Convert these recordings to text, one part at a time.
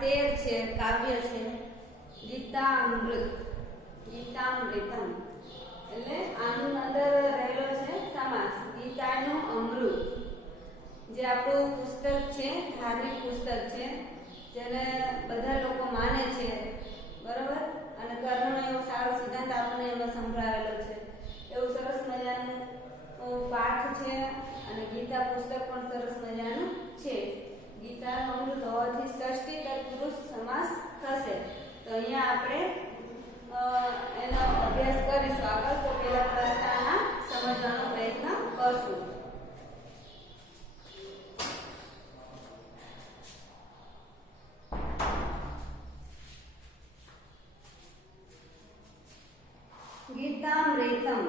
13 છે કાવ્ય છે ગીતામૃત, ગીતામૃતમ એટલે આનું અંદર રહેલો છે સમાસ ગીતાનું અમૃત, જે આપણું પુસ્તક છે, ધાર્મિક પુસ્તક છે, જેને બધા લોકો માને છે, બરોબર, અને કર્મનો એવો સારો સિદ્ધાંત આપણને એમાં સંભળાવેલો છે. એવું સરસ મજાનું પાઠ છે અને ગીતા પુસ્તક પણ સરસ મજાનું છે. ગીતાનું અમૃત હોવાથી ષષ્ઠી તત્પુરુષ સમાસ થશે. તો અહીંયા આપણે એનો અભ્યાસ કરીશું આગળ. તો પહેલા પ્રસ્તાવના સમજવાનો પ્રયત્ન કરશું. ગીતામૃતમ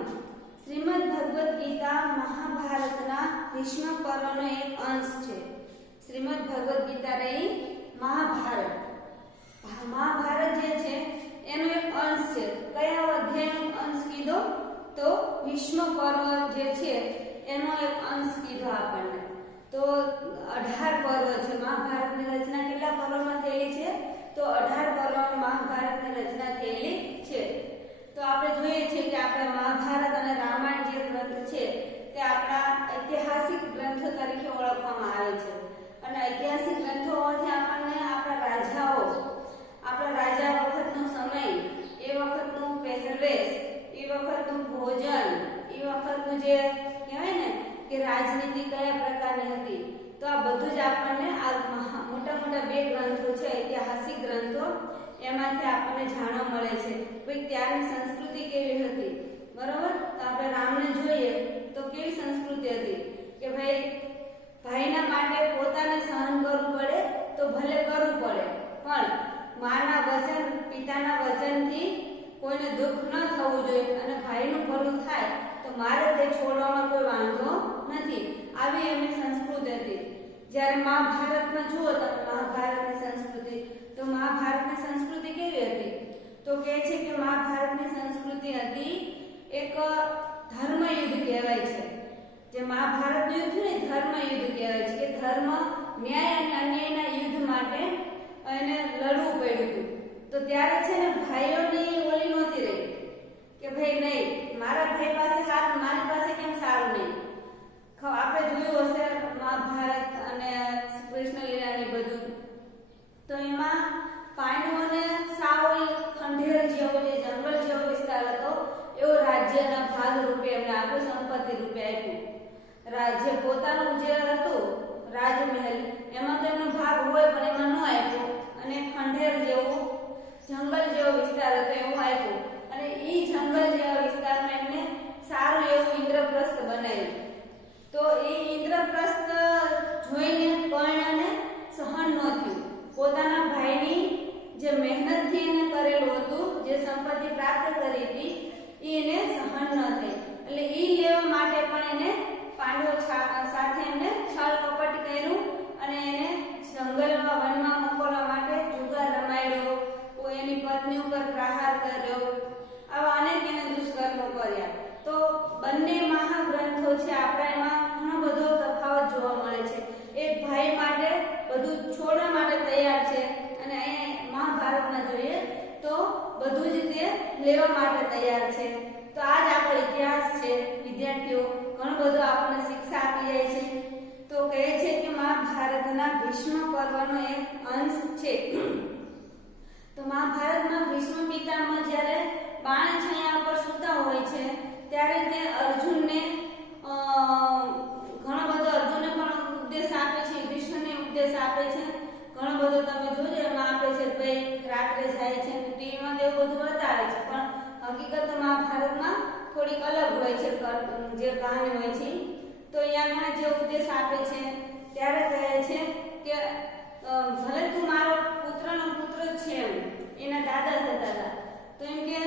શ્રીમદ ભગવદ ગીતા મહાભારતના ભીષ્મ પર્વનો એક અંશ છે. શ્રીમદ ભગવદ ગીતા રહી મહાભારત, મહાભારત જે છે એનો એક અંશ છે. કયા અધ્યાયનો અંશ કીધો? તો ભીષ્મ પર્વ જે છે એનો એક અંશ કીધો આપણને. તો 18 પર્વ છે. મહાભારતની રચના કેટલા પર્વમાં થયેલી છે? તો 18 પર્વમાં મહાભારતની રચના થયેલી છે. તો આપણે જોઈએ છીએ કે આપણા મહાભારત અને રામાયણ જે ગ્રંથ છે તે આપણા ઐતિહાસિક ગ્રંથો તરીકે ઓળખવામાં આવે છે. અને ઐતિહાસિક ગ્રંથો હોવાથી આપણને આપણા રાજા વખતનો સમય, એ વખતનું પહેરવેશ, એ વખતનું ભોજન, એ વખતનું જે કહેવાય ને કે રાજનીતિ કયા પ્રકારની હતી, તો આ બધું જ આપણને આ મોટા મોટા 2 ગ્રંથો છે, ઐતિહાસિક ગ્રંથો, એમાંથી આપણને જાણવા મળે છે ભાઈ ત્યારની સંસ્કૃતિ કેવી હતી. બરોબર, તો આપણે રામને જોઈએ તો કેવી સંસ્કૃતિ હતી કે ભાઈના માટે પોતાને સહન કરવું પડે તો ભલે કરવું પડે, પણ માના વચન, પિતાના વચનથી કોઈને દુઃખ ન થવું જોઈએ અને ભાઈનું ભલું થાય તો મારે તે છોડવામાં કોઈ વાંધો નથી. આવી એમની સંસ્કૃતિ હતી. જ્યારે મહાભારતમાં જુઓ તમે મહાભારતની સંસ્કૃતિ, તો મહાભારતની સંસ્કૃતિ કેવી હતી? તો કહે છે કે મહાભારતની સંસ્કૃતિ હતી એક ધર્મયુદ્ધ કહેવાય છે. જે મહાભારતનું યુદ્ધ ને ધર્મયુદ્ધ કહેવાય છે કે ધર્મ, ન્યાય અને અન્યાયના યુદ્ધ માટે એને લડવું પડ્યું હતું. તો ત્યારે છે ને ભાઈઓની ઓલી નહોતી રહી કે ભાઈ નહીં મારા ભાઈ પાસે હાથ, મારી પાસે કેમ સારું નહીં. આપણે જોયું હશે મહાભારત અને કૃષ્ણ લીલાની બધું, તો એમાં પાંડવોને સાવ ખંડેર જેવો, જે જંગલ જેવો વિસ્તાર હતો એવો રાજ્યના ભાગ રૂપે એમને આપ્યું, સંપત્તિ રૂપે આપ્યું. રાજ્ય પોતાનું જે હતું રાજમહેલ, એમાં તો એમનો ભાગ હોય પણ એમાં ન આપ્યો, અને ખંડેર જેવું જંગલ જેવો વિસ્તાર હતો એવું આપ્યું. અને એ જંગલ જેવા વિસ્તારમાં એમને સારું એવું ઇન્દ્રપ્રસ્થ બનાવ્યું. તો એ ઇન્દ્રપ્રસ્થ જોઈને કર્ણને સહન ન થયું. પોતાના ભાઈની જે મહેનતથી એને કરેલું હતું, જે સંપત્તિ પ્રાપ્ત કરી હતી, એને સહન ન થઈ. એટલે એ લેવા માટે પણ એને પાંડવો સાથે એમને છળ કપટ કર્યું અને એને જંગલમાં, વનમાં મોકલવા માટે જુગાર રમાડ્યો, કોઈ એની પત્ની ઉપર પ્રહાર કર્યો, આવા અનેક એને દુષ્કર્મો કર્યા. તો બંને મહાગ્રંથો છે આપણા, એમાં ઘણો બધો તફાવત જોવા મળે છે. એક ભાઈ માટે બધું છોડવા માટે તૈયાર છે અને અહીંયા મહાભારતમાં જોઈએ તો બધું જ તે લેવા માટે તૈયાર છે. તો આ જ આપણો ઇતિહાસ છે. વિદ્યાર્થીઓ ઘણો બધો આપણને શિક્ષા આપી જાય છે. તો કહે છે કે મહાભારતના ભીષ્મ પર્વનો એક અંશ છે. તો મહાભારતમાં ભીષ્મ પિતામહ જ્યારે બાણ છાયા પર સૂતા હોય છે ત્યારે તે અર્જુનને ઘણો બધો અર્જુનને પણ ઉપદેશ આપે છે, યુધિષ્ઠિરને ઉપદેશ આપે છે. ઘણો બધો તમે જોજો એમાં આપે છે ભાઈ રાત્રે જાય છે, ટીવીમાં તો એવું બધું બતાવે છે, પણ હકીકત મહાભારતમાં થોડીક અલગ હોય છે જે કહાની હોય છે. તો અહીંયા જે ઉપદેશ આપે છે ત્યારે કહે છે કે ભલે તું મારો પુત્રનો પુત્ર જ છે, એના દાદા થતા હતા, તો એમ કે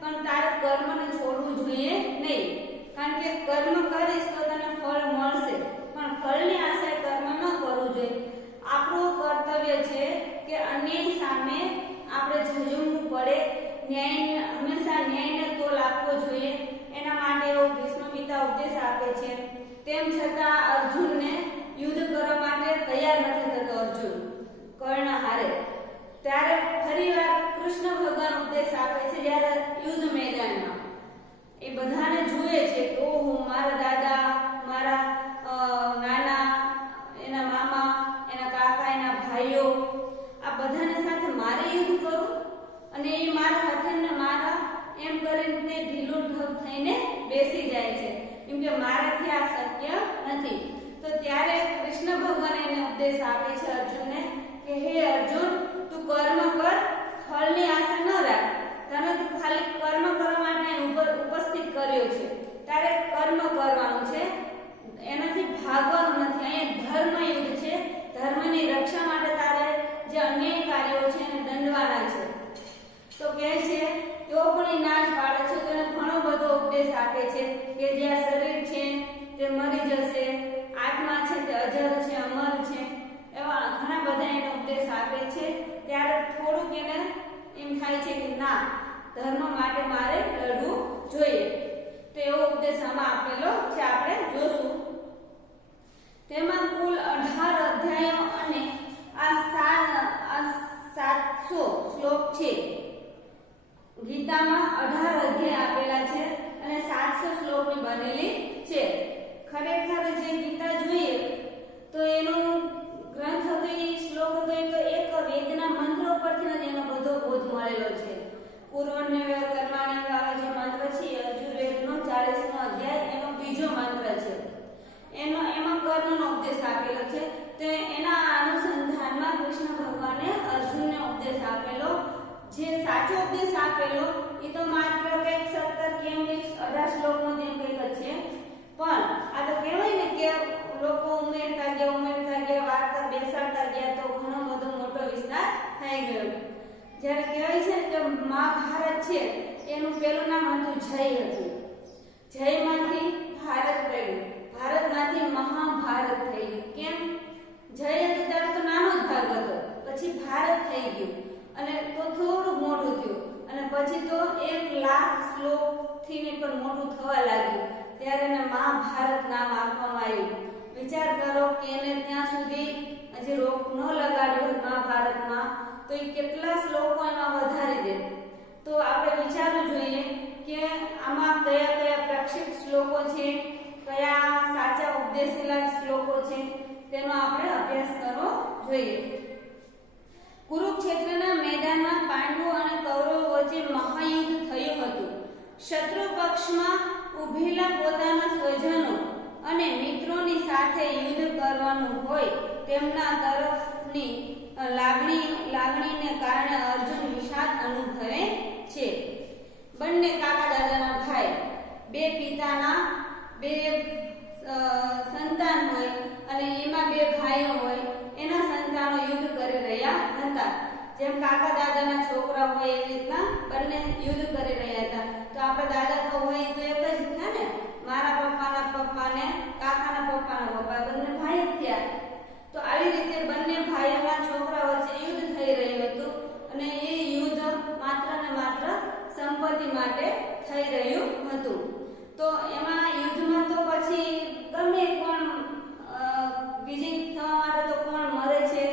પણ તારે કર્મને છોડવું જોઈએ નહીં. કારણ કે કર્મ કરીશ તો તને ફળ મળશે, પણ ફળની આશાએ કર્મ ન કરવું જોઈએ. આપણું કર્તવ્ય છે કે અન્યાય સામે આપણે ઝઝૂમવું પડે, હંમેશા ન્યાયને તોલ આપવો જોઈએ. એના માટે એવો ભીષ્મ પિતા ઉપદેશ આપે છે. તેમ છતાં અર્જુનને યુદ્ધ કરવા માટે તૈયાર નથી થતો. અર્જુન કર્ણ હારે ત્યારે ફરીવાર કૃષ્ણ ભગવાન ઉપદેશ આપે છે જ્યારે યુદ્ધ મેદાનમાં એ બધાને જુએ છે કે ઓહો મારા દાદા, મારા નાના, એના મામા, એના કાકા, એના ભાઈઓ, આ બધાને સાથે મારે યુદ્ધ કરવું અને એ મારા હાથે મારા એમ કરીને ઢીલો ઢબ થઈને બેસી જાય છે, કેમ કે મારાથી આ શક્ય નથી. તો ત્યારે કૃષ્ણ ભગવાન એને ઉપદેશ આપે છે અર્જુનને કે હે અર્જુન, તું કર્મ કર, ફળની આશા ન રાખ. તને ખાલી કર્મ કરવા માટે ઉપસ્થિત કર્યો છે, તારે કર્મ કરવાનું છે, એનાથી ભાગવાનું નથી. અહીંયા ધર્મ યુદ્ધ છે, ધર્મની રક્ષા માટે તારે જે અન્યાય કાર્યો છે એને દંડવાના છે. તો કહે છે તો પણ એ નાશ પાડે છે. તો એને ઘણો બધો ઉપદેશ આપે છે કે જે આ શરીર છે તે મરી જશે, આત્મા છે તે અજર છે, અમર છે, એવા ઘણા બધા એને ઉપદેશ આપે છે. ત્યારે થોડુંક એને એમ થાય છે કે ના, ધર્મ માટે મારે લડવું જોઈએ. તો એવો ઉપદેશ આમાં આપેલો છે, આપણે જોશું. તેમાં કુલ 18 અધ્યાયો અને આ 700 શ્લોક છે. ગીતામાં 18 અધ્યાય આપેલા છે અને 700 શ્લોકની બનેલી છે. ખરેખર જે ગીતા જોઈએ તો એનું ગ્રંથ હતો, એ શ્લોક હતો, એ તો એક વેદના મંત્રો પરથી જ એનો બધો બોધ મળેલો છે. પૂર્વનિર્વય કર્માણી વાળો જે મંત્ર છે યજુર્વેદનો 40મો અધ્યાય એનો બીજો મંત્ર છે. એમાં કર્મનો ઉપદેશ આપેલો છે. તો એના અનુસંધાનમાં કૃષ્ણ ભગવાને અર્જુનને ઉપદેશ આપેલો. જે સાચો ઉપદેશ આપેલો એ તો માત્ર કંઈક 17 કે 18 શ્લોકનો તેમ કંઈક જ છે. પણ આ તો કહેવાય ને કે લોકો ઉમેરતા ગયા વાર્તા બેસાડતા ગયા તો ઘણો બધો મોટો વિસ્તાર થઈ ગયો. જ્યારે કહેવાય છે કે મહાભારત છે એનું પહેલું નામ હતું જય હતું. જયમાંથી ભારત પડ્યું, ભારતમાંથી મહાભારત થઈ ગયું. કેમ? જય હતું ત્યારે તો નાનો જ ભાગ હતો, પછી ભારત થઈ ગયું અને તો થોડું મોટું થયું અને પછી તો 1 લાખ શ્લોકથી પણ મોટું થવા લાગ્યું. ત્યારે એને મહાભારત નામ આપવામાં આવ્યું. વિચાર કરો કે એને ત્યાં સુધી હજી રોક ન લગાડ્યો મહાભારતમાં તો એ કેટલા શ્લોકો એમાં વધારી દે. તો આપણે વિચારવું જોઈએ કે આમાં કયા કયા પ્રક્ષિપ્ત શ્લોકો છે, કયા સાચા ઉપદેશેલા શ્લોકો છે, તેનો આપણે અભ્યાસ કરવો જોઈએ. કુરુક્ષેત્રના મેદાનમાં પાંડવો અને કૌરવો વચ્ચે મહાયુદ્ધ થયું હતું. શત્રુ પક્ષમાં ઉભેલા પોતાના સ્વજનો અને મિત્રોની સાથે યુદ્ધ કરવાનું હોય તેમના તરફની લાગણીને કારણે અર્જુન વિષાદ અનુભવે છે. બંને કાકા દાદાના ભાઈ, બે પિતાના બે સંતાન હોય અને એમાં બે ભાઈઓ હોય, એના સંતાનો યુદ્ધ કરી રહ્યા હતા. જેમ કાકા દાદાના છોકરા હોય એવી રીતના બંને યુદ્ધ કરી રહ્યા હતા. તો આપણા દાદા તો હોય તો એક જ થયા ને, મારા પપ્પાના પપ્પા ને કાકાના પપ્પાના પપ્પા બંને ભાઈ જ થયા. તો આવી રીતે બંને ભાઈઓના છોકરા વચ્ચે યુદ્ધ થઈ રહ્યું હતું અને એ યુદ્ધ માત્ર ને માત્ર સંપત્તિ માટે થઈ રહ્યું હતું. તો એમાં યુદ્ધમાં તો પછી ગમે કોણ વિજય થવા માટે તો કોણ મરે છે,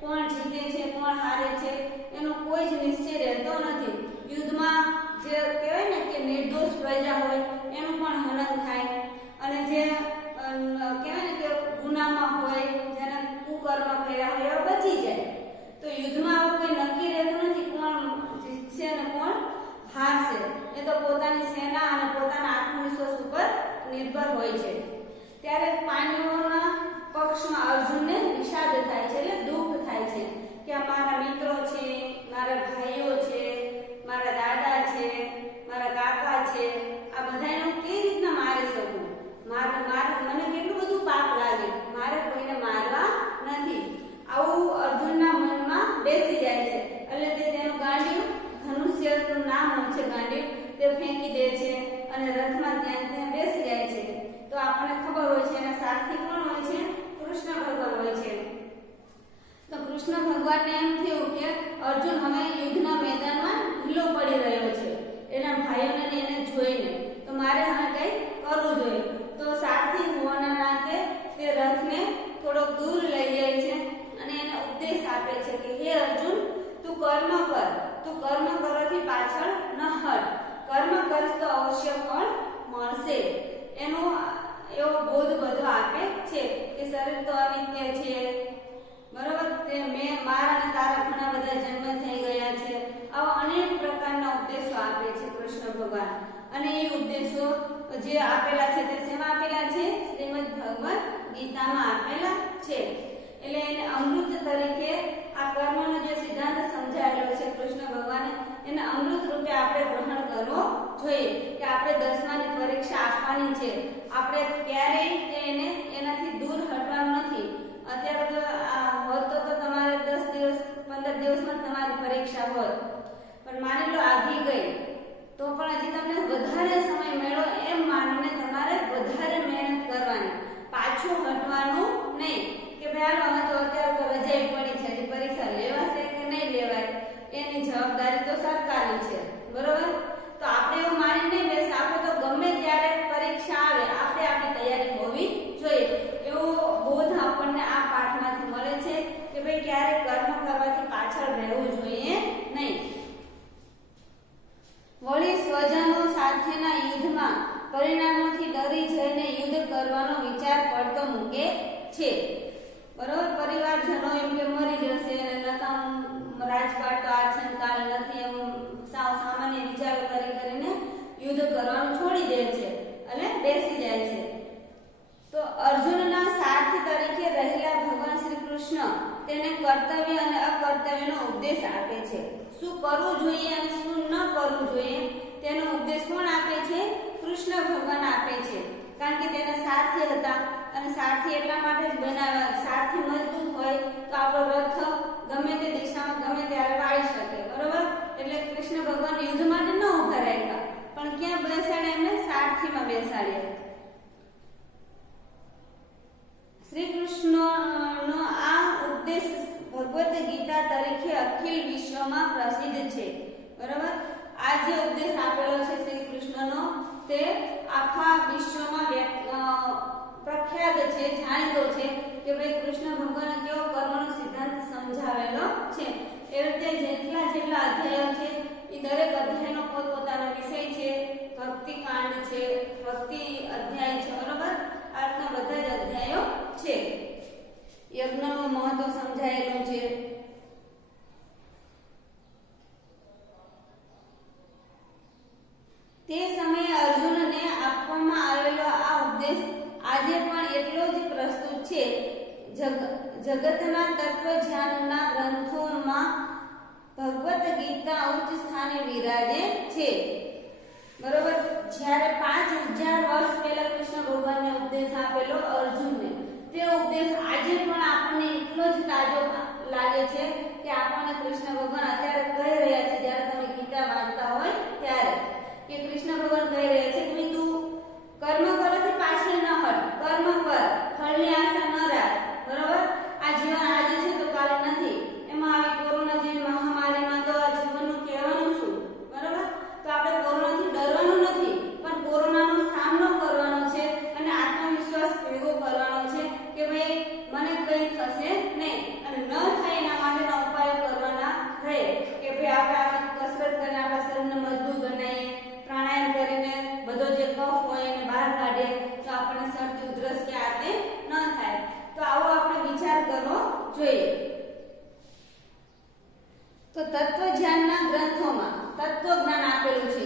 કોણ જીતે છે, કોણ હારે છે એનો કોઈ જ નિશ્ચય રહેતો નથી. યુદ્ધમાં જે કહેવાય ને કે નિર્દોષ પ્રજા હોય એનું પણ હનન થાય અને જે કહેવાય ને કે ગુનામાં હોય, જેને કુકર્મ કર્યા હોય એવા બચી જાય. તો યુદ્ધમાં આવું કોઈ નક્કી રહેતું નથી કોણ જીતશે અને કોણ હારશે. એ તો પોતાની સેના અને પોતાના આત્મવિશ્વાસ ઉપર નિર્ભર હોય છે. ત્યારે પાંડવોના પક્ષમાં અર્જુનને વિષાદ થાય છે, એટલે દુઃખ થાય છે કે મારા મિત્રો છે, મારા ભાઈઓ છે, મારા દાદા છે, મારા કાકા છે, આ બધાને હું કેવી રીતના મારી શકું? મને કેટલું બધું પાપ લાગે, મારે કોઈને મારવા નથી. આવું અર્જુનના મનમાં બેસી જાય છે. એટલે તે તેનું ગાંડિયું, ધનુષ્યનું નામ છે ગાંડિયું, તે ફેંકી દે છે અને રથમાં ત્યાં બેસી જાય છે. તો આપણને ખબર હોય છે એના સારથી કોણ હોય છે? કૃષ્ણ ભગવાન હોય છે. તો કૃષ્ણ ભગવાનને એમ થયું કે અર્જુન હવે યુદ્ધના મેદાનમાં ઢીલો પડી રહ્યો છે એના ભાઈઓને એને જોઈને, તો મારે હવે કંઈ કરવું જોઈએ. તો સારથી હોવાના નાતે તે રથને થોડોક દૂર લઈ જાય છે અને એને ઉપદેશ આપે છે કે હે અર્જુન, તું ભગવાન. અને એ ઉપદેશો જે આપેલા છે તે શેમાં આપેલા છે? શ્રીમદ ભગવદ ગીતામાં આપેલા છે. એટલે એને અમૃત તરીકે આ કર્મનો જે સિદ્ધાંત સમજાયેલો છે કૃષ્ણ ભગવાને, એને અમૃત રૂપે આપણે ગ્રહણ કરવો જોઈએ કે આપણે 10માની પરીક્ષા આપવાની છે. આપણે ક્યારેય એને એનાથી દૂર હટવાનું નથી. અત્યારે તો હોત તો તમારે 10 દિવસ 15 દિવસમાં તમારી પરીક્ષા હોત, પણ માની લો આગી ગઈ તો પણ હજી તમને વધારે સમય મળ્યો એમ માનીને તમારે વધારે મહેનત કરવાની, પાછું હટવાનું નહીં કે ભાઈ હાલો હવે તો અત્યારે તો રજા પડી છે, હજી પરીક્ષા લેવાશે કે નહીં લેવાય એની જવાબદારી તો સરકારની છે, બરોબર? તો આપણે એવું માનીને નહીં બેસે, આપણે તો ગમે ત્યારે પરીક્ષા આવે આપણે આપણી તૈયારી હોવી જોઈએ. એવો બોધ આપણને આ પાઠમાંથી મળે છે કે ભાઈ ક્યારે કર્મ કરવાથી પાછળ રહેવું જોઈએ નહીં. વળી સ્વજનો સાથેના યુદ્ધમાં પરિણામોથી ડરી જઈને યુદ્ધ કરવાનો વિચાર પડતો મૂકે છે, બરોબર? પરિવારજનો એમ કે મરી જશે અને નકામ રાજપાટ તો આ છે કાલ નથી એમ સાવ સામાન્ય વિચારો કરીને યુદ્ધ કરવાનું છોડી દે છે અને બેસી જાય છે. તો અર્જુનના સારથી તરીકે રહેલા ભગવાન શ્રી કૃષ્ણ તેને કર્તવ્ય અને અકર્તવ્યનો ઉપદેશ આપે છે. શું કરવું જોઈએ અને શું ન કરવું જોઈએ તેનો ઉપદેશ કોણ આપે છે? કૃષ્ણ ભગવાન આપે છે. કારણ કે તેને સારથી હતા અને સારથી એટલા માટે જ બનાવ્યા, સારથી મજબૂત હોય તો આપણો રથ ગમે તે દિશામાં ગમે ત્યારે વાળી શકે, બરોબર? એટલે કૃષ્ણ ભગવાન યુદ્ધ માટે ન ઉભા રાખ્યા, પણ ક્યાં બેસાડ્યા? એમને સારથીમાં બેસાડ્યા. શ્રી કૃષ્ણનો આ ઉપદેશ ભગવદ ગીતા તરીકે અખિલ વિશ્વમાં પ્રસિદ્ધ છે, બરાબર? આ જે ઉપદેશ આપેલો છે શ્રી કૃષ્ણનો તે આખા વિશ્વમાં પ્રખ્યાત છે, જાણીતો છે કે ભાઈ કૃષ્ણ ભગવાને કેવો કર્મનો સિદ્ધાંત સમજાવેલો છે. એ રીતે જેટલા અધ્યાયો છે એ દરેક અધ્યાયનો પોતપોતાનો વિષય છે. ભક્તિ કાંડ છે, ભક્તિ અધ્યાય છે, બરાબર? આ રીતના બધા જ અધ્યાયો છે. યજ્ઞનું મહત્વ સમજાયેલું છે. તે સમયે અર્જુનને આપવામાં આવેલો આ ઉપદેશ આજે પણ એટલો જ પ્રસ્તુત છે. જગતના તત્વજ્ઞાનના ગ્રંથોમાં ભગવદ ગીતા ઉચ્ચ સ્થાને વિરાજે છે, બરોબર? જ્યારે 5000 વર્ષ પહેલા કૃષ્ણ ભગવાનને ઉપદેશ આપેલો અર્જુનને, તે ઉપદેશ આજે પણ આપણને એટલો જ તાજો લાગે છે કે આપણને કૃષ્ણ ભગવાન અત્યારે કહી રહ્યા છે, જ્યારે તમે ગીતા વાંચતા હોય ત્યારે, કે કૃષ્ણ ભગવાન કહી રહ્યા છે કે તું કર્મ કરવાથી પાછળ ન હટ, કર્મ કર, ફળની આશા ન રાખ, બરોબર? આ જીવન આજે છે તો કાલે નથી. એમાં આવી કોરોના જેવી મહામારીમાં તો આ જીવનનું કહેવાનું શું, બરોબર? તો આપણે કોરોનાથી ડરવાનું નથી, પણ કોરોનાનો સામનો કરવાનો છે અને આત્મવિશ્વાસ ભેગો કરવાનો છે કે ભાઈ મને કંઈ થશે નહીં, અને ન થાય એના માટેના ઉપાયો કરવાના રહે કે ભાઈ આપણે કસરત કરીને આપણા શરીરને મજબૂત બનાવીએ, પ્રાણાયામ કરીને બધો જે કફ હોય એને બહાર કાઢીએ તો આપણને શરદી ઉધરસ કે આ તે ન થાય. તો આવો આપણે વિચાર કરવો જોઈએ. તો તત્વજ્ઞાનના ગ્રંથોમાં તત્વજ્ઞાન આપેલું છે.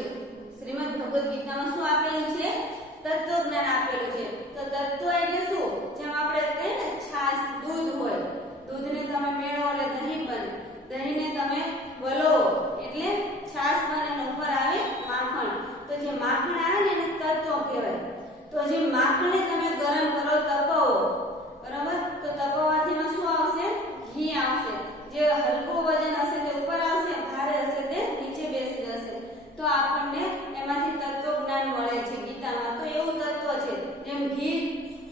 શ્રીમદ ભગવદ ગીતામાં શું આપેલું છે? તત્વજ્ઞાન આપેલું છે. તો તત્વ એટલે શું? જેમ આપણે કહીએ ને છાશ, દૂધ હોય, દૂધને તમે મેળવો એટલે દહીં બને, દહીંને તમે વલો એટલે છાશ બને અને ઉપર આવે માખણ. તો જે માખણ આવે ને એને તત્વ કહેવાય. તો જે માખણને તમે ગરમ કરો, તપાવો, બરાબર? તો તપાવવાથી શું આવશે? ઘી આવશે. જે હલકો વજન હશે તે ઉપર આવશે, ભારે હશે તે નીચે બેસી જશે. તો આપણને એમાંથી તત્વજ્ઞાન મળે છે ગીતામાં. તો એવું તત્વ છે, જેમ ઘી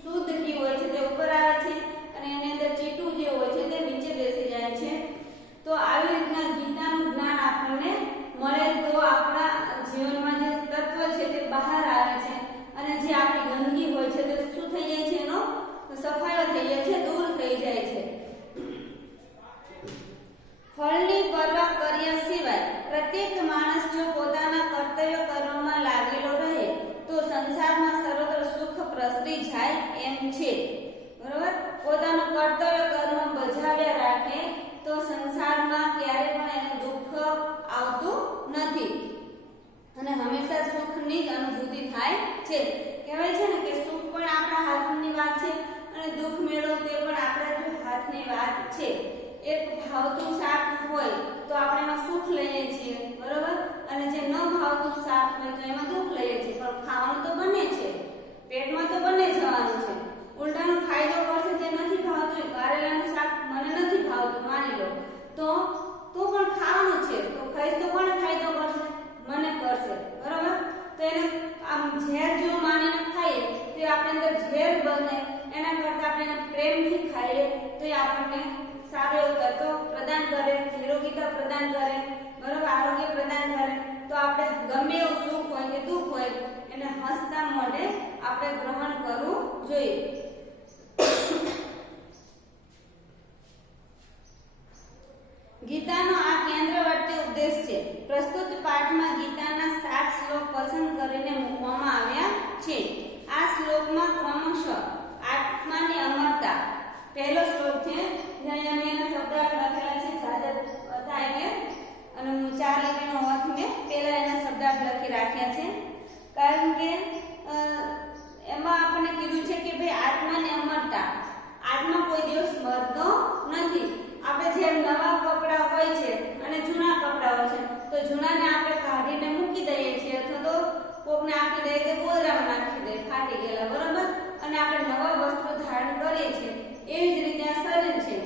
શુદ્ધ ઘી હોય છે તે ઉપર આવે છે અને એની અંદર ચીટું જે હોય છે તે નીચે બેસી જાય છે. તો આવી રીતના ગીતાનું જ્ઞાન આપણને મળે તો આપણા જીવનમાં જે તત્વ છે તે બહાર આવે છે અને જે આપણી ગંદકી હોય છે તે શું થઈ જાય છે? એનો સફાયો થઈ જાય છે, દૂર થઈ જાય છે. ફળની પરવા કર્યા સિવાય પ્રત્યેક માણસ જો પોતાના કર્તવ્ય કર્મમાં લાગેલો રહે તો સંસારમાં સર્વત્ર સુખ પ્રસરી જાય એમ છે, બરોબર? પોતાનું કર્તવ્ય કર્મ બજાવ્યા રાખે તો સંસારમાં ક્યારે પણ એને દુઃખ આવતું નથી અને હંમેશા શાકની વાત છે. એક ભાવતું શાક હોય તો આપણે એમાં સુખ લઈએ છીએ, બરોબર, અને જે ન ભાવતું શાક હોય તો એમાં દુઃખ લઈએ છીએ. પણ ખાવાનું તો બને છે, પેટમાં તો બને જવાનું છે. ઉલટાનો ફાયદો કરશે જે નથી ભાવતું. કારેલાનું શાક મને નથી ભાવતું માની લો, તો પણ ખાવાનું છે, તો ખાઈશ તો કોને ફાયદો કરશે? મને કરશે, બરોબર. તો એને આમ ઝેર જો માનીને ખાઈએ તો આપણે અંદર ઝેર બને, એના કરતાં આપણે એને પ્રેમથી ખાઈએ તો એ આપણને સારો એવો તત્વ પ્રદાન કરે, નિરોગીતા પ્રદાન કરે, બરોબર, આરોગ્ય પ્રદાન કરે. તો આપણે ગમે એવું સુખ હોય કે દુઃખ હોય એને હસતા મોઢે આપણે ગ્રહણ કરવું જોઈએ. ગીતાનો આ કેન્દ્રવર્તી ઉપદેશ છે. પ્રસ્તુત પાઠમાં ગીતાના 7 શ્લોક પસંદ કરીને મૂકવામાં આવ્યા છે. આ શ્લોકમાં ક્રમશઃ આત્માની અમરતા પહેલો શ્લોક છે. અહીંયા મેં એના શબ્દાર્થ લખેલા છે, જાજર થાય કે, અને હું 4 લીટીનો અર્થ મેં પહેલા એના શબ્દાર્થ લખી રાખ્યા છે. કારણ કે એમાં આપણને કીધું છે કે ભાઈ આત્માની અમરતા, આત્મા કોઈ દિવસ મરતો નથી. આપણે જેમ નવા કપડા હોય છે અને જૂના કપડા હોય છે, તો જૂનાને આપણે કાઢીને મૂકી દઈએ છીએ અથવા તો કોકને આપી દઈએ કે ગોદડામાં નાખી દઈએ ફાટી ગયેલા, બરોબર, અને આપણે નવા વસ્ત્રો ધારણ કરીએ છીએ. એવી જ રીતે આ શરીર છે.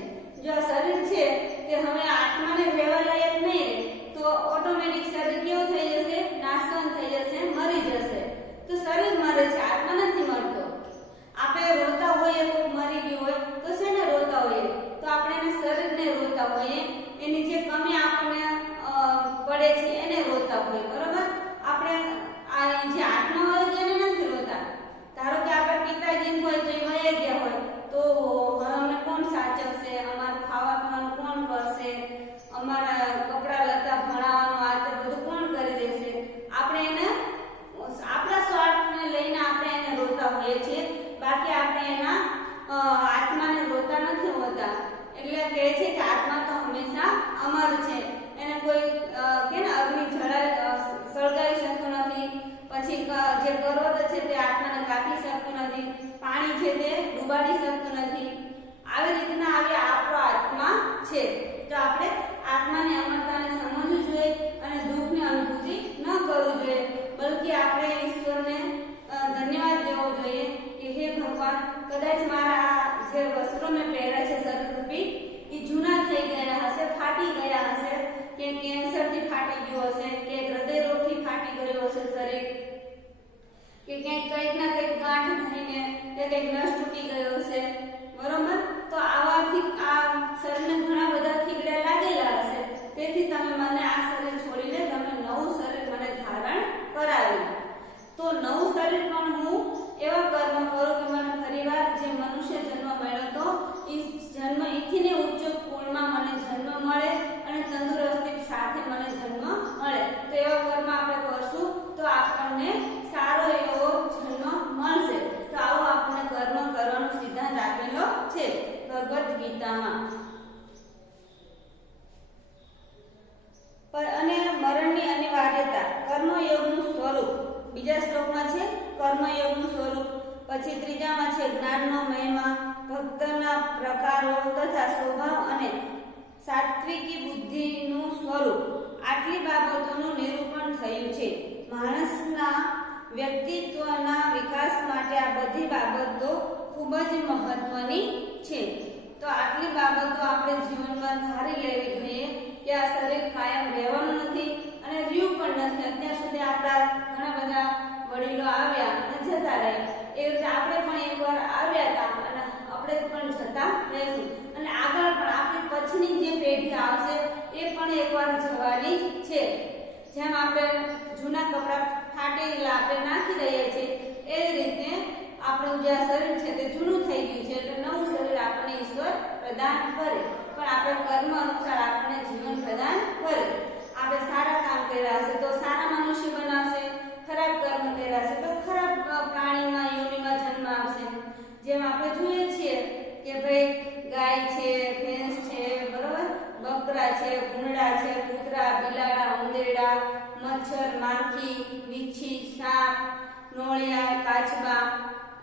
જો આ શરીર છે કે હવે આત્માને રહેવા લાયક નહીં રહે તો ઓટોમેટિક શરીર કેવું થઈ જશે? નાશવંત થઈ જશે, મરી જશે. તો શરીર મરે છે, આત્મા નથી મરતો. આપણે રોતા હોઈએ, કોઈ મરી ગયું હોય તો શેને રોતા હોઈએ? તો આપણે એને શરીરને રોતા હોઈએ, એની જે કમી આપણને પડે છે એને રોતા હોઈએ, બરોબર. આપણે આ જે આત્મા હોય છે એને નથી રોતા. ધારો કે આપણે પિતાજી હોય તો એ વયા ગયા હોય તો અમને કોણ સાચવશે? અમારું ખાવા પીવાનું કોણ કરશે? અમારા કપડા લતા ભણાવવાનું આ તે બધું કોણ કરી દેશે? આપણે એને આપણા સ્વાર્થને લઈને આપણે એને રોતા હોઈએ છીએ. બાકી આપણે એના આત્માને રોતા નથી હોતા. એટલે કહે છે કે આત્મા તો હંમેશા અમર છે. એને કોઈ કે ને અગ્નિ સળગાવી શકતું નથી. પછી જે પર્વત છે તે આત્માને કાપી શકતું નથી. પાણી છે તે ડૂબાડી શકતું નથી. આવી રીતના આવી આપણો આત્મા છે. તો આપણે આત્માની અમરતાને સમજવું જોઈએ અને દુઃખની અનુભૂતિ ન કરવું જોઈએ, બલકે આપણે ઈશ્વરને ધન્યવાદ દેવો જોઈએ કે હે ભગવાન, કદાચ મારા જે વસ્ત્રો મેં પહેર્યા છે શરીરરૂપી એ જૂના થઈ ગયા હશે, ફાટી ગયા હશે, કે કેન્સરથી ફાટી ગયું હશે, કે હૃદય રોગથી ફાટી ગયું હશે શરીર, કે કંઈક ના કંઈક ગાંઠ થઈને કે કંઈક નસ તૂટી ગયો હશે, બરોબર. તો આવાથી આ શરીરને ઘણા બધા થીગડા લાગેલા હશે. તેથી તમે મને આ શરીર છોડીને તમે નવું શરીર મને ધારણ કરાવ્યું. તો નવું શરીર પણ હું એવા કર્મ કરું કે મને ફરીવાર જે મનુષ્ય જન્મ મળ્યો તો એ જન્મ એથીને ઉચ્ચ કુળમાં મને જન્મ મળે અને તંદુરસ્તી સાથે મને જન્મ મળે. તો એવા કર્મ આપણે કરશું તો આપણને સારો એવો જન્મ મળશે. તો આવો આપણને કર્મ કરવાનો સિદ્ધાંત આપેલો છે ભગવદ્ ગીતામાં. અને મરણની અનિવાર્યતા, કર્મયોગનું સ્વરૂપ બીજા શ્લોકમાં છે કર્મયોગનું સ્વરૂપ. પછી ત્રીજામાં છે જ્ઞાનનો મહિમા, ભક્તના પ્રકારો તથા સ્વભાવ અને સાત્વિકી બુદ્ધિનું સ્વરૂપ. આટલી બાબતોનું નિરૂપણ થયું છે. માણસના વ્યક્તિત્વના વિકાસ માટે આ બધી બાબતો ખૂબ જ મહત્વની છે. તો આટલી બાબતો આપણે જીવનમાં ધારી લેવી જોઈએ કે આ શરીર કાયમ રહેવાનું નથી અને રહ્યું પણ નથી. અત્યાર સુધી આપણા ઘણા બધા વડીલો આવ્યા અને જતા રહ્યા. એ રીતે આપણે પણ એકવાર આવ્યા હતા અને આપણે પણ જતા રહેશું. અને આગળ પણ આપણી પછીની જે પેઢી આવશે એ પણ એકવાર જવાની છે. જેમ આપણે જૂના કપડાં ફાટેલા આપણે નાખી દઈએ છીએ એ રીતે આપણું જે શરીર છે તે જૂનું થઈ ગયું છે, એટલે નવું શરીર આપણને ઈશ્વર પ્રદાન કરે. પણ આપણે કર્મ અનુસાર આપણને જીવન પ્રદાન કરે. આપણે સારા કામ કર્યા હશે તો સારા મનુષ્ય બનાવશે, ખરાબ કર્મ કર્યા હશે તો ખરાબ પ્રાણીમાં યોનિમાં જન્મ આવશે. જેમ આપણે જોઈએ છીએ કે ભાઈ ગાય છે, ભેંસ છે, બરોબર, બકરા છે, ભૂંડા છે, કૂતરા, બિલાડા, ઉંદેડા, મચ્છર, માખી, વીછી, સાપ, નોળિયા, કાચબા,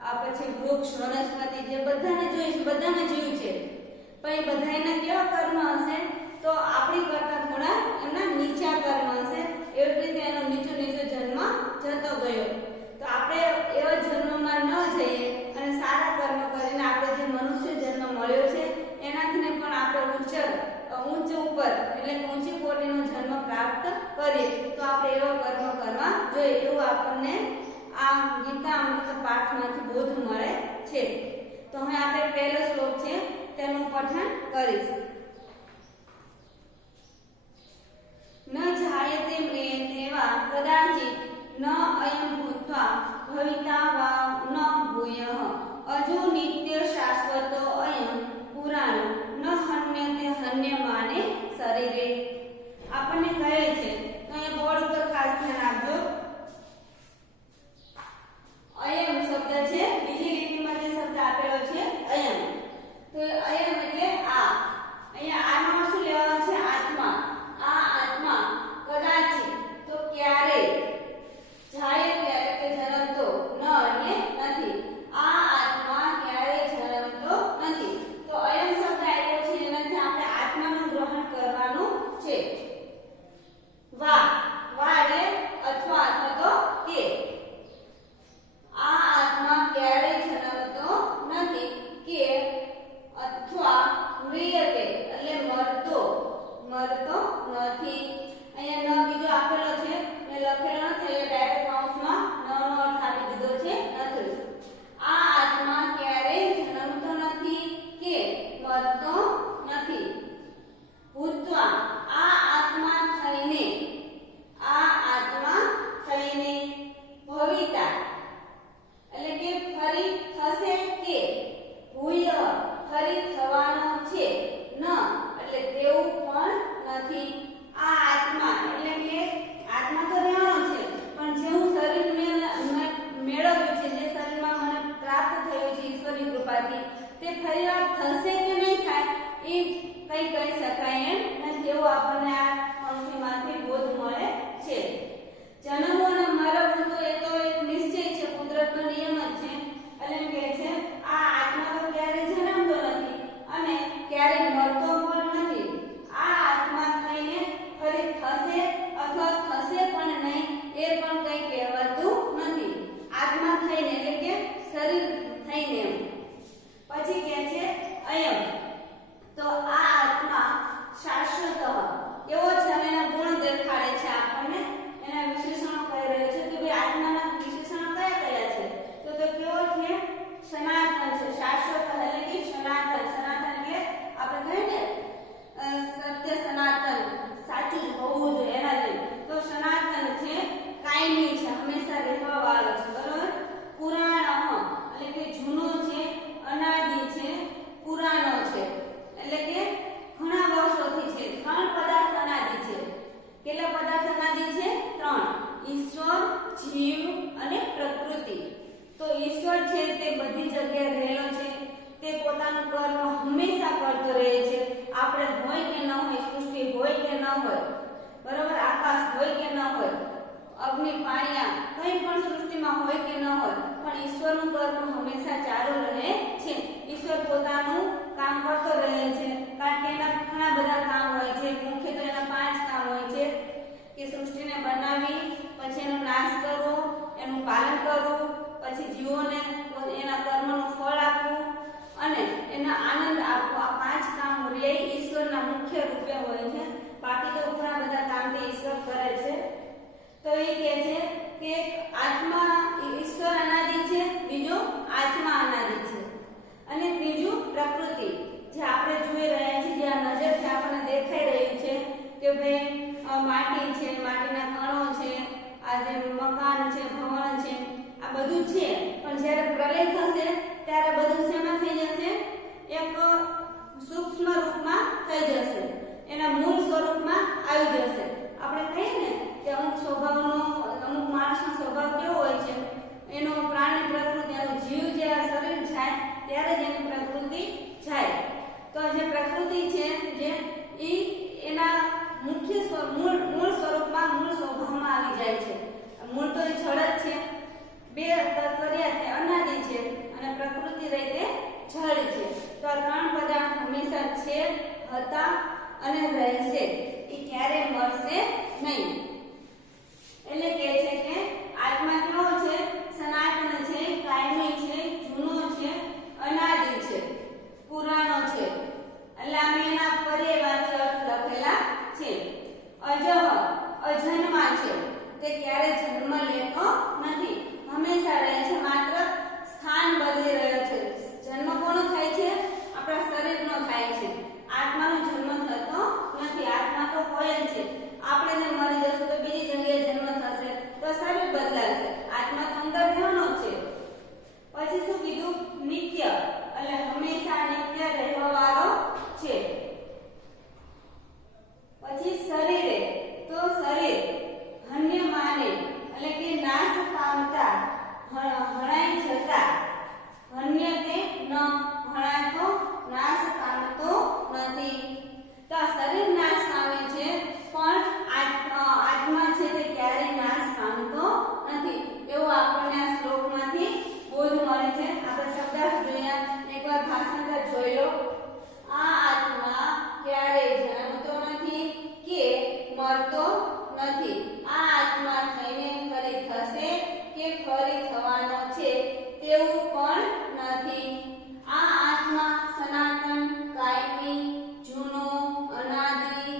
આ પછી વૃક્ષ, વનસ્પતિ જે બધાને જોઈએ છે, બધાને જીવ છે. પણ બધાયના કેવા કર્મ હશે તો આપણી કરતા થોડા એમના નીચા કર્મ હશે એવી રીતે એનો નીચો જન્મ જતો ગયો તો આપણે એવા જન્મમાં ન જઈએ અને સારા કર્મ કરીને આપણે જે મનુષ્ય જન્મ મળ્યો છે એનાથી પણ આપણે ઊંચ ઉપર એટલે કે ઊંચી કોટીનો જન્મ પ્રાપ્ત કરીએ તો આપણે એવા કર્મ કરવા જોઈએ એવું આપણને આ ગીતા અમૃત પાઠમાંથી બોધ મળે છે તો હવે આપણે પહેલો શ્લોક છે તેનું પઠન કરીશું ન જાયતે મ્રિયતે વા કદાચિત ન અયં ભૂત્વા ભવિતા વા ન ભૂયઃ અજો નિત્ય શાશ્વતો અયં પુરાણ ન હન્યતે હન્યમાને શરીરે આપણને કહે છે તો એ બોર્ડ ઉપર ખાસ ધ્યાન આપજો અયમ શબ્દ છે બીજી લીટીમાં જે શબ્દ આપેલો છે અયમ તો અયમ એટલે આ અહીંયા આનો શું લેવાનો છે આત્મા આ આત્મા કદાચિત તો ક્યારે જાય ત્યારે કે જન્મતો ન અને નથી આ આત્મા ક્યારે જન્મતો નથી તો અયમ શબ્દ આવ્યો છે એનાથી આપણે આત્માનું ગ્રહણ કરવાનું છે વા એટલે અથવા તો કે આ આત્મા ક્યારે જન્મતો નથી કે અથવા મૃયતે એટલે મરતો નથી અહીંયા ન બીજો આપેલો છે એ લખેલો નથી એટલે ડાયરેક્ટ કાઉન્સમાં ન નો અર્થ આપી દીધો છે નથી આ આત્મા ક્યારે જન્મતો નથી કે મરતો નથી ભૂતવા આ આત્મા થઈને ભવિતા એટલે કે ફરી થશે કે ભૂય ફરી થવાનો છે ન એટલે તેવું પણ નથી આ આત્મા એટલે કે આત્મા તો રહેવાનો છે પણ જે હું શરીર મેળવ્યું છે જે શરીરમાં મને પ્રાપ્ત થયું છે ઈશ્વરની કૃપાથી તે ફરીવાર થશે કે નહીં થાય એ કઈ કહી શકાય એમ નથી એવું આપણને આ પંક્તિમાંથી બોધ મળે છે જન્મવું અને મરવું તો એ તો એક નિશ્ચય છે કુદરતનો નિયમ જ છે એટલે એમ કહે છે આ આત્મા તો ક્યારે જન્મતો નથી અને ક્યારે મરતો પણ નથી આ આત્મા થઈને ફરી થશે અથવા થશે પણ નહીં એ પણ કઈ કહેવાતું નથી આત્મા થઈને એટલે કે શરીર થઈને પછી કહે છે અયમ તો આ આત્મા શાશ્વત કેવો છે અને એના ગુણ દેખાડે છે આપણને એના વિશેષણો કહી રહ્યો છે કે ભાઈ આત્માના વિશેષણો કયા છે તો કેવો છે સનાતન છે શાશ્વત એટલે કે સનાતન એટલે આપણે કહીએ ને સત્ય સનાતન સાચું હોવું જોઈએ એના જેવું તો સનાતન છે કાયમી છે હંમેશા રહેવા વાળો છે બરોબર પુરાણ એટલે કે જૂનો છે અનાદિ છે પુરાણો છે એટલે કે ઘણા વર્ષોથી છે ત્રણ પદાર્થ અનાદિ છે કેટલા પદાર્થ અનાદિ છે ત્રણ ઈશ્વર જીવ અને પ્રકૃતિ તો ઈશ્વર છે તે બધી જગ્યાએ રહેલો છે તે પોતાનું કર્મ હંમેશા કરતો રહે છે આપણે હોય કે ન હોય સૃષ્ટિ હોય કે ન હોય બરોબર આકાશ હોય કે ન હોય અગ્નિ પાણીયા કંઈ પણ સૃષ્ટિમાં હોય કે ન હોય પણ ઈશ્વરનું કર્મ હંમેશા ચાલુ રહે છે ઈશ્વર પોતાનું કામ કરતો રહે છે કારણ કે એના ઘણા બધા કામ હોય છે મુખ્ય તો એના 5 કામ હોય છે કે સૃષ્ટિને બનાવી પછી એનો નાશ કરવો એનું પાલન કરવું પછી જીવોને એના કર્મનું ફળ આપવું અને એના આનંદ આપવો આ 5 કામ રે ઈશ્વરના મુખ્ય રૂપે હોય છે બાકી તો ઘણા બધા કામ તે ઈશ્વર કરે છે તો એ કહે છે કે આત્મા ઈશ્વર અનાદિ છે બીજો આત્મા અનાદિ છે અને ત્રીજું પ્રકૃતિ જે આપણે જોઈ રહ્યા છીએ જે આ નજરથી આપણને દેખાઈ રહ્યું છે કે ભાઈ માટી છે માટીના કણો છે આ જે મકાન છે ભવન છે આ બધું છે પણ જ્યારે પ્રલય થશે ત્યારે બધું શેમાં થઈ જશે એક સૂક્ષ્મ રૂપમાં થઈ જશે એના મૂળ સ્વરૂપમાં આવી જશે આપણે કહીએ ને કે અમુક માણસનો સ્વભાવ કેવો હોય છે એનો પ્રાણી પ્રકૃતિ એનો જીવ જે આ શરીર જાય ત્યારે જ એની પ્રકૃતિ જાય તો જે પ્રકૃતિ છે જે એના મુખ્ય મૂળ સ્વરૂપમાં મૂળ સ્વભાવમાં આવી જાય છે મૂળ તો એ જળ જ છે બે તત્વર્યા તે અનાદિ છે અને પ્રકૃતિ રહી તે જળ છે તો આ ત્રણ પદાર્થ હંમેશા હતા અને રહેશે, એ ક્યારે મળશે નહીં. એટલે કહે છે કે આત્મા કેવો છે? સનાતન છે, કાયમી છે, જૂનો છે, અનાદિ છે, પુરાણો છે. એટલે આમ એના પર્યાયવાચી અર્થ લખેલા છે. અજહ અજન્મા છે, તે ક્યારે જન્મ લેતો નથી, હંમેશા રહે છે, માત્ર સ્થાન બદલી રહ્યો છે. જન્મ કોનો થાય છે? આપણા શરીરનો થાય છે. આત્માનો જન્મ થતો નથી. આત્મા તો હોય જ છે. આપણે જે મરી જશું તો બીજી જગ્યાએ જન્મ થશે, તો શરીર બદલાશે. આત્મા તો અંદર રહેવાનો છે. પછી શું કીધું? નિત્ય, એટલે હંમેશા નિત્ય રહેવાવાળો છે. પછી શરીરે, તો શરીર હન્ય માને, એટલે કે નાશ પામતા, હણાઈ જતા, હન્ય તે ન હણાતો, નાશ પામતો નથી. તો આ શરીર નાશ પામે છે, પણ આત્મા છે તે ક્યારેય નાશ પામતો નથી. એવું આપણને આ શ્લોકમાંથી બોધ મળે છે. આપણે શબ્દાર્થ જોયા, એકવાર ભાષાંતર જોઈ લો. આ આત્મા ક્યારેય જન્મતો નથી કે મરતો નથી. આ આત્મા થઈને ફરી થશે કે ફરી થવાનો છે તેવું પણ નથી. આ આત્મા સનાતન, કાયમી, જૂનો, અનાદિ,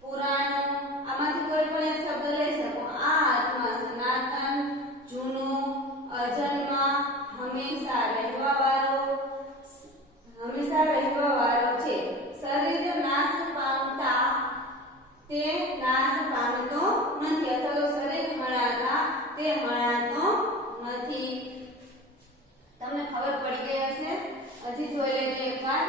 પુરાણો, આમાંથી કોઈ પણ એક શબ્દ લઈ શકો. આ આત્મા સનાતન, જૂનો, અજન્મા, હંમેશા રહેવાવાળો છે. શરીર નાશ પામતા, તે નાશ પામતો નથી, અથવા તો શરીર હણાતા, તે હણાતો નથી. તમને ખબર પડી ગઈ હશે. હજી જોઈ લેજો એકવાર.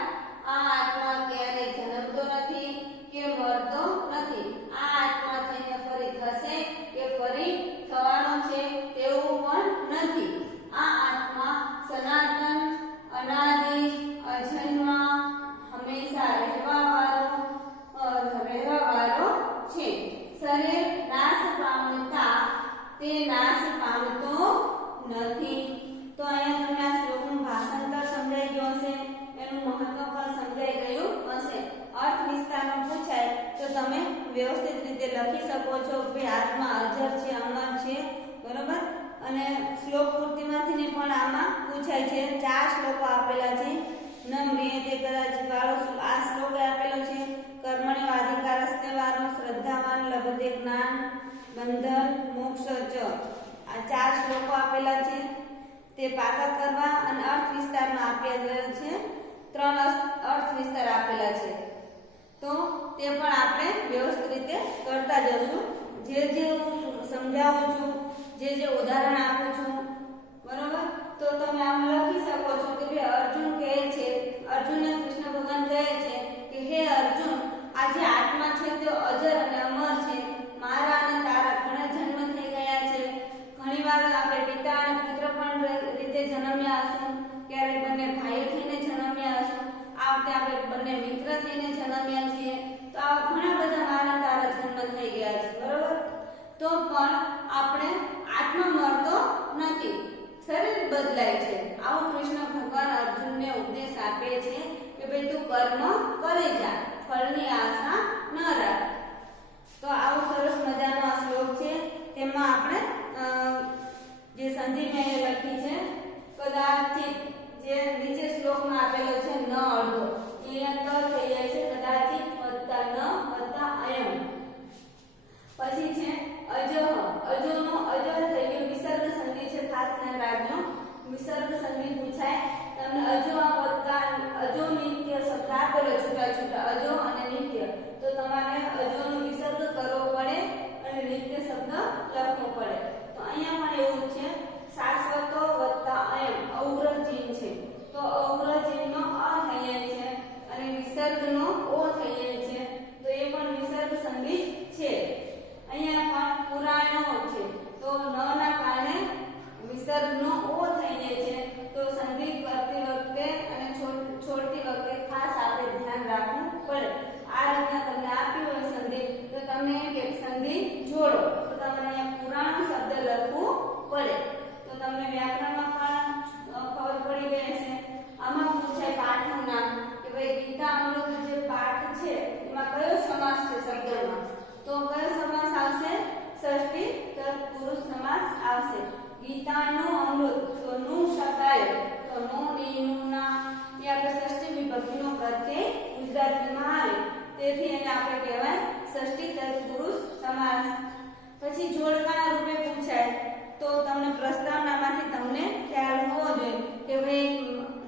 આ આત્મા ક્યારેય જન્મતો નથી કે મરતો નથી. આ આત્મા થઈને ફરી થશે કે ફરી થવાનો છે તેવું પણ નથી. આ આત્મા સનાતન, અનાદિ, અજન્મા, હંમેશા રહેવાવાળો છે. શરીર નાશ પામતા, તે નાશ પામતો નથી. તો અહીંયા તમને આ શ્લોકનું ભાષાંતર સમજાઈ ગયું હશે, એનું મહત્વ પણ સમજાઈ ગયું હશે. અર્થ વિસ્તારનો પૂછાય તો તમે વ્યવસ્થિત રીતે લખી શકો છો કે આત્મા અજર છે, અમર છે, બરોબર. અને શ્લોક પૂર્તિમાંથી પણ આમાં પૂછાય છે. 4 શ્લોકો આપેલા છે. નમ્રિયતે કદાચ વાળો આ શ્લોક આપેલો છે. કર્મણ્ય અધિકારસ્તે વાળો, શ્રદ્ધાવાન લભતે જ્ઞાન, બંધન મોક્ષ ચ. આ 4 શ્લોકો આપેલા છે. તે પાકા કરવા અને અર્થ વિસ્તારમાં આપેલા છે. 3 અર્થ વિસ્તાર આપેલા છે. તો તે પણ આપણે વ્યવસ્થિત રીતે કરતા જશું. જે હું સમજાવું છું, જે ઉદાહરણ આપું છું, બરોબર, તો તમે આમ લખી શકો છો કે ભાઈ અર્જુન કહે છે, અર્જુનને કૃષ્ણ ભગવાન કહે છે કે હે અર્જુન, આ જે આત્મા છે તે અજર અને અમર છે. મારા અને તારા ઘણા જન્મ થઈ ગયા છે. ઘણીવાર આપણે પિતા અને પુત્ર પણ રીતે જન્મ્યા હશું, ક્યારેક બંને ભાઈઓ થઈને જન્મ્યા હશું, આ વખતે આપણે બંને મિત્ર થઈને જન્મ્યા છીએ. તો આવા ઘણા બધા મારા તારા જન્મ થઈ ગયા છે, બરોબર. તો પણ આપણે આત્મા મરતો નથી, શરીર બદલાય છે. આવું કૃષ્ણ ભગવાન અર્જુનને ઉપદેશ આપે છે કે ભાઈ તું કર્મ કરી જા, ફળની આશા ન રાખ. તો આવો સરસ મજાનો આ શ્લોક છે. તેમાં આપણે જે સંધિ મેં લખી છે, કદાચિત, જે નીચે શ્લોકમાં આપેલો છે ન અડધો, અહીંયા ત થઈ જાય છે કદાચિત વત્તા ન વત્તા અયમ. પછી છે અજહ, અજોનો અજહ થઈ ગયો, વિસર્ગ સંધિ છે, ખાસ ધ્યાન રાખજો. વિસર્ગ સંધિ પૂછાય તમને. અજો વત્તા અજો નિત્ય શબ્દ આપેલો છૂટા છૂટા, અજો અને નિત્ય, તો તમારે અજોનો વિસર્ગ કરવો પડે અને નિત્ય શબ્દ લખવો પડે. તો અહીંયા પણ એવું છે. શાશ્વતો વત્તા અયમ, અવગ્રહ ચિહ્ન છે, તો અવગ્રહ ચિહ્નનો અ થઈ જાય છે અને વિસર્ગનો ઓ થઈ જાય છે, તો એ પણ વિસર્ગ સંધિ છે. અહીંયા પણ પુરાણો છે, તો ન ના કારણે વિસર્ગનો ઓ થઈ જાય છે. તો સંધિ કરતી વખતે અને છોડતી વખતે ખાસ આપણે ધ્યાન રાખવું પડે. આ રીતના તમને આપ્યું હોય સંધિ, તો તમે એક સંધિ જોડો, તો તમારે અહીંયા પુરાણો શબ્દ લખવું પડે. તો તમને વ્યાકરણમાં પણ ખબર પડી ગઈ હશે. આમાં પૂછાય પાઠનું નામ, કે ભાઈ ગીતા અમૃત જે પાઠ વિદ્યાર્થીમાં આવે તેથી એને આપણે કહેવાય ષષ્ઠી તત્પુરુષ સમાસ. પછી જોડકાના રૂપે પૂછાય તો તમને પ્રસ્તાવનામાંથી તમને ખ્યાલ હોવો જોઈએ કે ભાઈ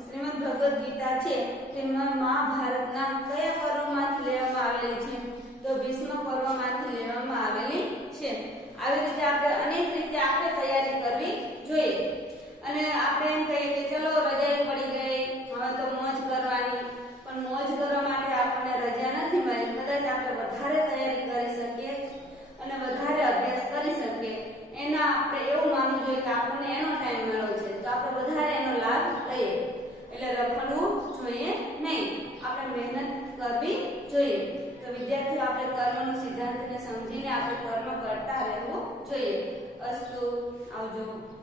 શ્રીમદ ભગવદ ગીતા છે તેમાં મહાભારતના કયા પર્વમાંથી લેવામાં આવેલી છે? તો ભીષ્મ પર્વમાંથી લેવામાં આવેલી છે. આવી રીતે આપણે અનેક રીતે આપણે તૈયારી કરવી જોઈએ. અને આપણે એમ કહીએ કે ચલો રજા પડી ગઈ, હવે તો મોજ કરવાની, પણ મોજ કરવા માટે આપણને રજા નથી મળી. કદાચ આપણે વધારે તૈયારી કરી શકીએ અને વધારે અભ્યાસ કરી શકીએ. એના આપણે એવું માનવું જોઈએ કે આપણને એનો ટાઈમ મળ્યો છે તો આપણે વધારે એનો લાભ લઈએ. એટલે રખડવું જોઈએ નહીં, આપણે મહેનત કરવી જોઈએ. તો વિદ્યાર્થીઓ આપણે કર્મનો સિદ્ધાંતને સમજીને આપણે કર્મ કરતા રહેવું જોઈએ. અસ્તુ, આવજો.